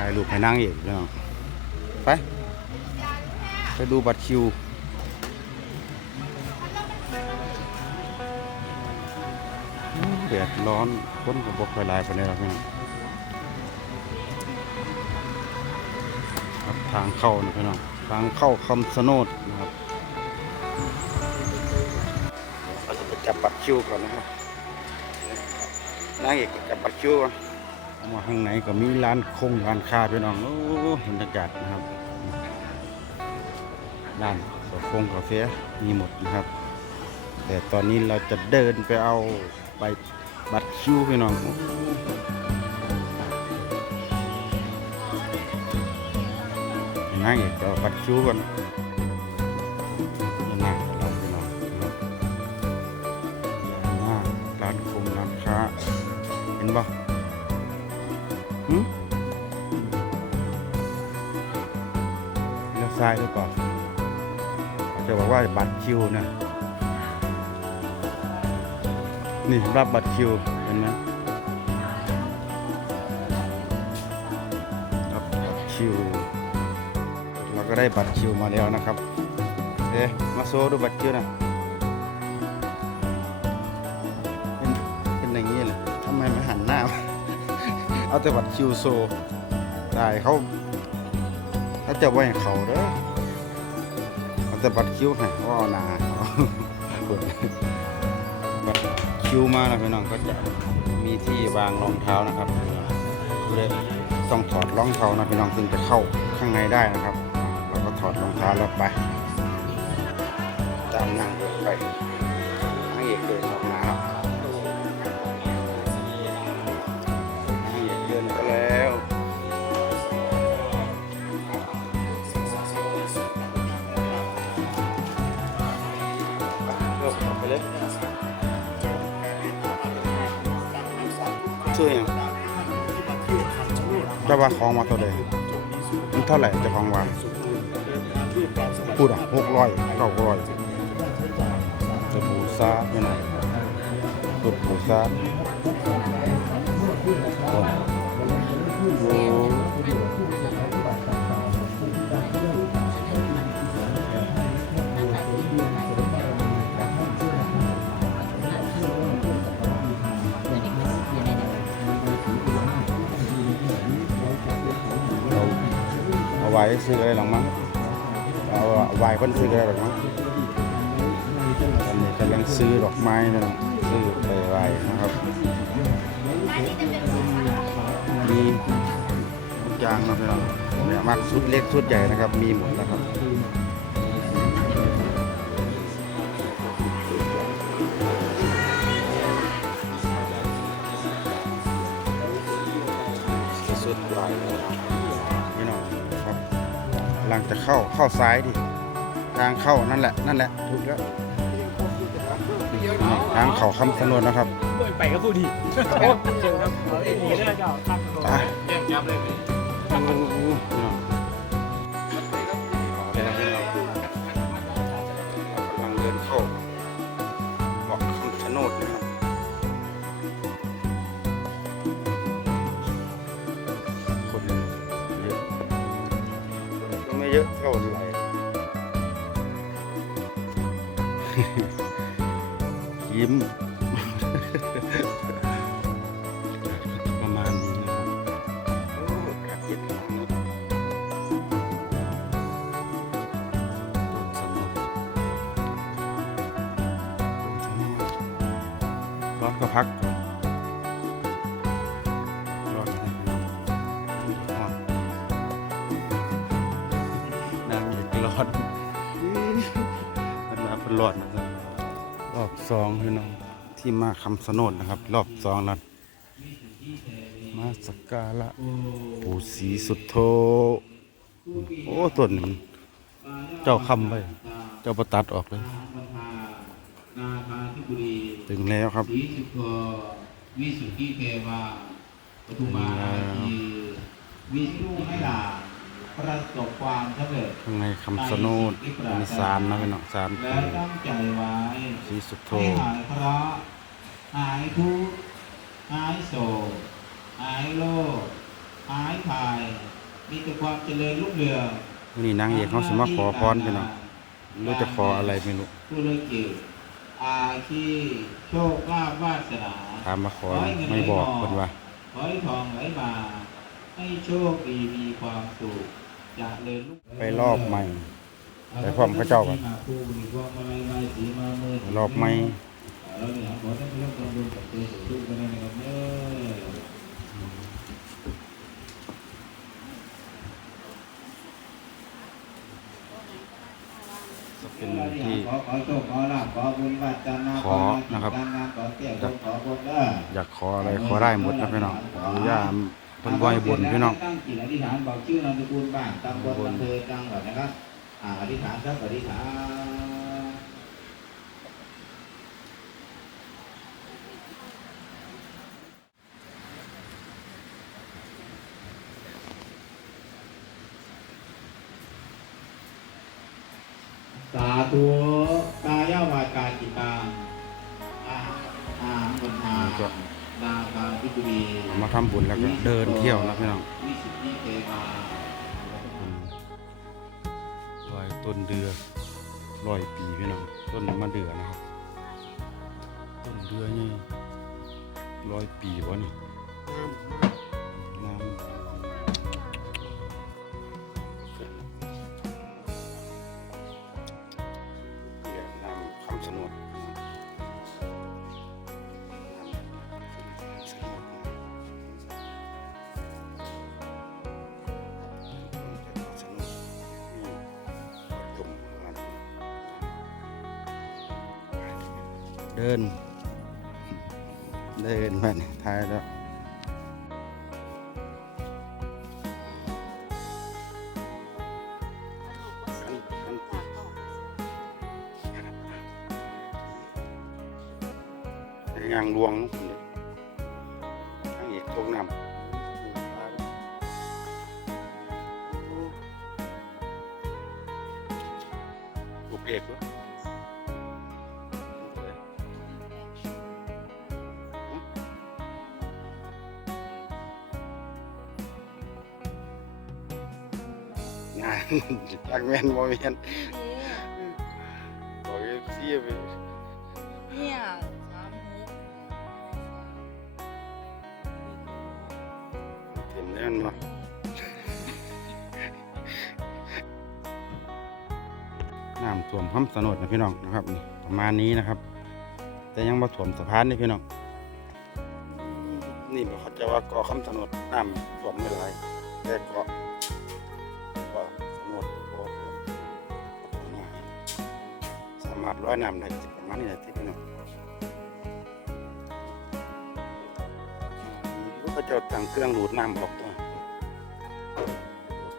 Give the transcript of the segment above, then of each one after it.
ถ่ายรูปให้นั่งอีกพี่น้องไปไปดูบัตรคิวแดดร้อนคนก็บกค่อยหลายไปานใดหรอกพี่น้องครับทางเข้านี่พี่น้องทางเข้าคำสนดนะครับเราจะไปจับบัตรคิวก่อนนะครับนั่งอีกจับบัตรคิวก่อน มาข้างในก็มีร้านคงร้านค้าพี่น้องโอ้บรรยากาศนะครับร้านกาแฟกาแฟมีหมดนะครับ แต่ตอนนี้เราจะเดินไปเอาใบบัตรคิวพี่น้องนั่งอีกก็บัตรคิวก่อนายดูก่อนจะบอกว่าบัตรคิวนะ นี่สำหรับบัตรคิวเห็นไหมรับบัตรคิว เราก็ได้บัตรคิวมาแล้วนะครับเอ๊ะมาโซดูบัตรคิวหนะเป็นเป็นอย่างนี้เลยทำไมไม่หันหน้ามาเอาแต่บัตรคิวโซได้เขา จะไว้เขาเด้อเอาแต่บัตรคิวให้ว่าเอาหนาบัตรคิวมาแล้วพี่น้องก็จะมีที่วางรองเท้านะครับเลยต้องถอดรองเท้านะพี่น้องถึงจะเข้าข้างในได้นะครับ เราก็ถอดรองเท้าแล้วไป ตามนั่งไป ไปเริ่มต่อไปเลยชื่อยังจะว่าของมาตัวเดียวมันเท่าไหร่จะของวาพูดอะหกร้อยเก้าร้อยจะปูซาไม่ไหนตุดปูซาโอ้ เอาไว้ซื้ออะไรหรอกมั้งเอาไว้เพิ่นซื้ออะไรหรอกมั้งตอนนี้กำลังซื้อดอกไม้นะซื้อไปไว้นะครับมีทุกอย่างนะพี่น้องเนี่ยมักสุดเล็กสุดใหญ่นะครับ มีหมดนะครับ จะเข้าเข้าซ้ายดิ ทางเข้านั่นแหละนั่นแหละถูกแล้วนี่ทางเข้าคำสนวนนะครับไปก็สู้ดีโอ้เจ๋งครับเอาเองนี่ได้เจ้าครับไปแย่งยับเลยโอ้โหพี่น้องเดี๋ย ไม่เยอะเท่าไหร่ยิ้ม ร้อนมันมาเป็นร้อนนะครับ รอบสองพี่น้องที่มาคำสนดนะครับ รอบสองแล้วมาสักการะปู่ศรีสุดโท โอ้ต้นนี้มันเจ้าคำไป เจ้าประตัดออกเลยนาคาธิบุรีถึงแล้วครับวิสุโกวิสุทธิเทวาปทุมานาทีวิสุให้ลา ประสบความสำเร็จข้างในคำสนดมีสารนะพี่น้องสารและตั้งใจไว้ศรีสุดโทให้หายเคราะห์หายทุกข์หายโศกหายโรคหหายขายมีแต่ความเจริญรุ่งเรืองวันนี้นางเอกเขาสิมาขอพรพี่น้องไม่รู้จะขออะไรไม่รู้ธุรกิจอาชีพโชคลาภวาสนาถามมาขอไม่บอกเพิ่นว่าขอให้ทองไหลมาให้โชคดีมีความสุขจะเริญรุ่ง ไปรอบใหม่ไปพร้อมพระเจ้าก่อนรอบใหม่เราเนี่ยขอให้เรื่องความบุญกับตัวสุขกันนะครับเนอจะเป็นที่ขอโชคขอลาภขอบุญวัฒนาขอนะครับการงานขอแก้บนขอบุญเด้ออยากขออะไรขอได้หมดนะพี่น้องหรือย่า เพิ่นบ่ให้บุญพี่น้องตั้งจิตอธิษฐานบอกชื่อนามสกุลบ้านตำบลอำเภอจังหวัดนะครับอ่าอธิษฐานครับอธิษฐานสาธุ มาทำบุญแล้วก็เดินเที่ยวนะพี่น้องวิสุทธิเทวาลอยต้นเดือร้อยปีพี่น้องต้นมะเดือนะครับ ต้นเดือนี่ร้อยปีวะนี่น้ำ เดิน เดินมาเนี่ยท้ายแล้วยางลวงผมเนี่ยทางอีกตรงนำบุกเอกเหร จักแม่นบ่แม่นบอกเอฟซีไปเนี่ยสามหกเต็มแล้วเนาะน้ำท่วมคำสนดนะพี่น้องนะครับนี่ประมาณนี้นะครับ แต่ยังมาท่วมสะพานนี่พี่น้องนี่บอกเขาใจะว่าเกาะคำสนดน้ำท่วมไม่หลายแต่เกาะ สามารถร้อยน้ำได้ประมาณนี้แหละที่พี่น้องก็จะตั้งเครื่องดูดน้ำออกตัว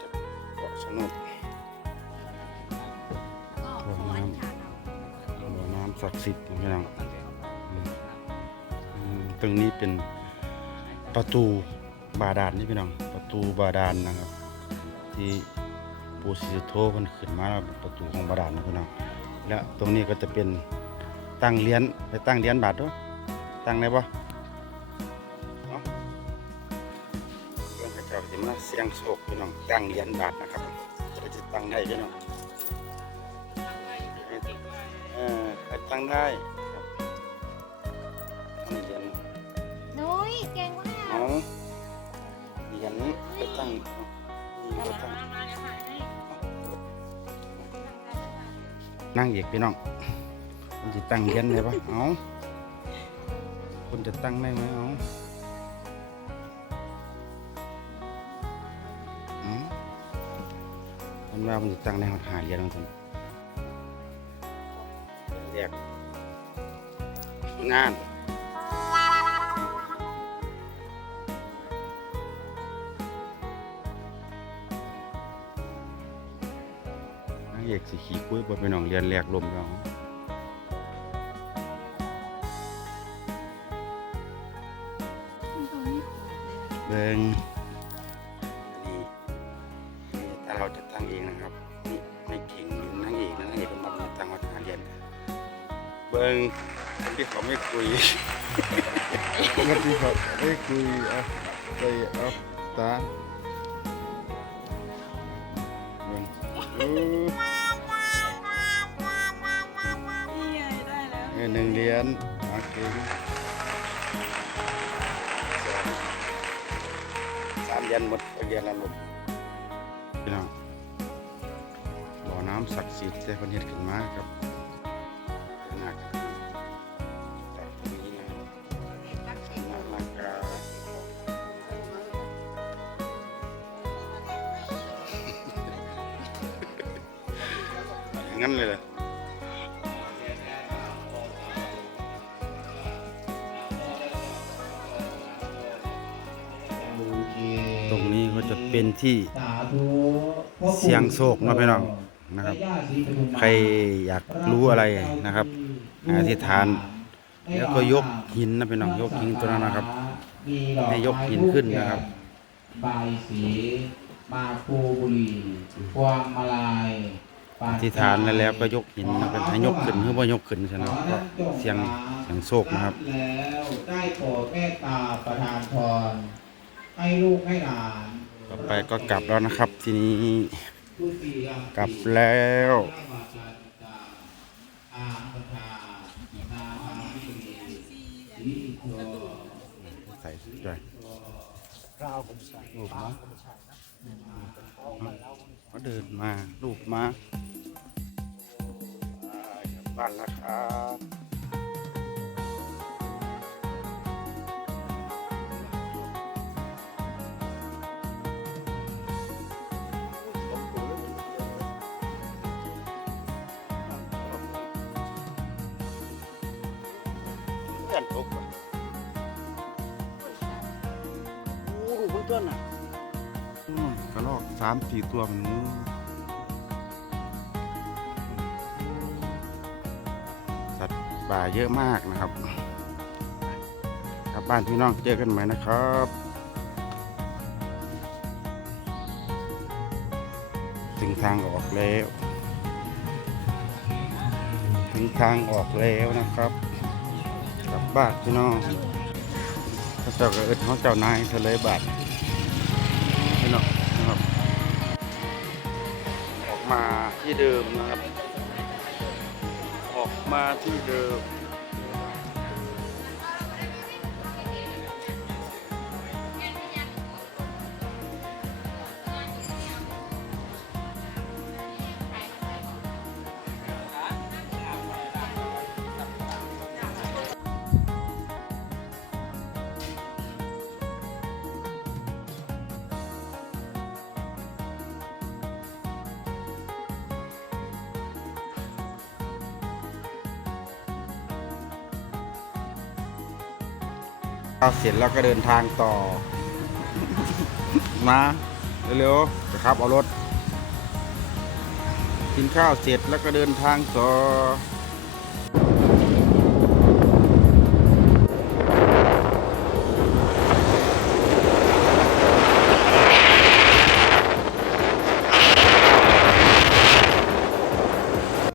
จากเกาะสนุกน้ำศักดิ์สิทธิ์พี่น้องตรงนี้เป็นประตูบาดาลนี่พี่น้องประตูบาดาลนะครับ ที่ปูซิโทมันขึ้นมาเป็นประตูของบาดาลนะพี่น้อง และตรงนี้ก็จะเป็นตั้งเหรียญไปตั้งเหรียญบาทด้วยตั้งได้ปะเพื่อนเขาเจ้าจะมาเสียงโศกพี่น้องตั้งเหรียญบาทนะครับจะจะตั้งได้พี่น้องเออให้ตั้งได้ครับตั้งเหรียญนุ้ยเก่งมากเอาเหรียญไปตั้งนี่ก็ตั้ง นั่งเอกพี่น้องคุณจะตั้งเหรียญได้ปะเอาคุณจะตั้งได้ไหมเอาอืมมันว่ามันจะตั้งในหอดหาเหรียญของตนเรียกงาน สิขี่กุ้ยบนไปหนองเรียนแหลกลมเราเบิงอันนี้ถ้าเราจะตั้งเองนะครับนี่ไม่เก่งเหมือนนางเอกนะนางเอกเป็นมาตั้งหอดหาเหรียญเบิงคนที่เขาไม่คุยคนที่เขาไม่คุยเอาไปเอาไปตาเบิ่ง หนึ่งเหรียญโอเคสามเหรียญหมดเหรียญละลมพี่น้องบ่อน้ำศักดิ์สิทธิ์แต่คนเห็ดขึ้นมาครับ เป็นที่เสียงโศกเนาะพี่น้องนะครับ ใครอยากรู้อะไรนะครับอธิษฐาน แล้วก็ยกหินนะพี่น้องยกหินตัวนั้นนะครับให้ยกหินขึ้นนะครับใบายสีมาปูบุหรีพวงมาลัยอธิษฐานแล้วแล้วก็ยกหินนะเป็นให้ยกขึ้นหรือว่ายกขึ้นใช่ไหมก็เสียงเสียงโศกนะครับ แล้วได้โปรดเมตตาประทานพรให้ลูกให้หลาน ต่อไปก็กลับแล้วนะครับ ทีนี้กลับแล้วอาปทานาภาวิริสิโตใส่ด้วยรูปมาก็เดินมารูปมาบ้านแล้วครับ ยันตกว่ะโอ้ดูเพื่อนๆน่ะกระลอกสามสี่ตัวมันงูสัตว์ป่าเยอะมากนะครับกลับบ้านพี่น้องเจอกันใหม่นะครับถึงทางออกแล้ว ถึงทางออกแล้วนะครับ บาทพี่น้องเจ้าก็เอิดเขาเจ้านายทะเลบาทนี่เนาะนะครับ ออกมาที่เดิมนะครับ ออกมาที่เดิม ข้าวเสร็จแล้วก็เดินทางต่อ มาเร็วๆนะครับเอารถ กินข้าวเสร็จแล้วก็เดินทางต่อ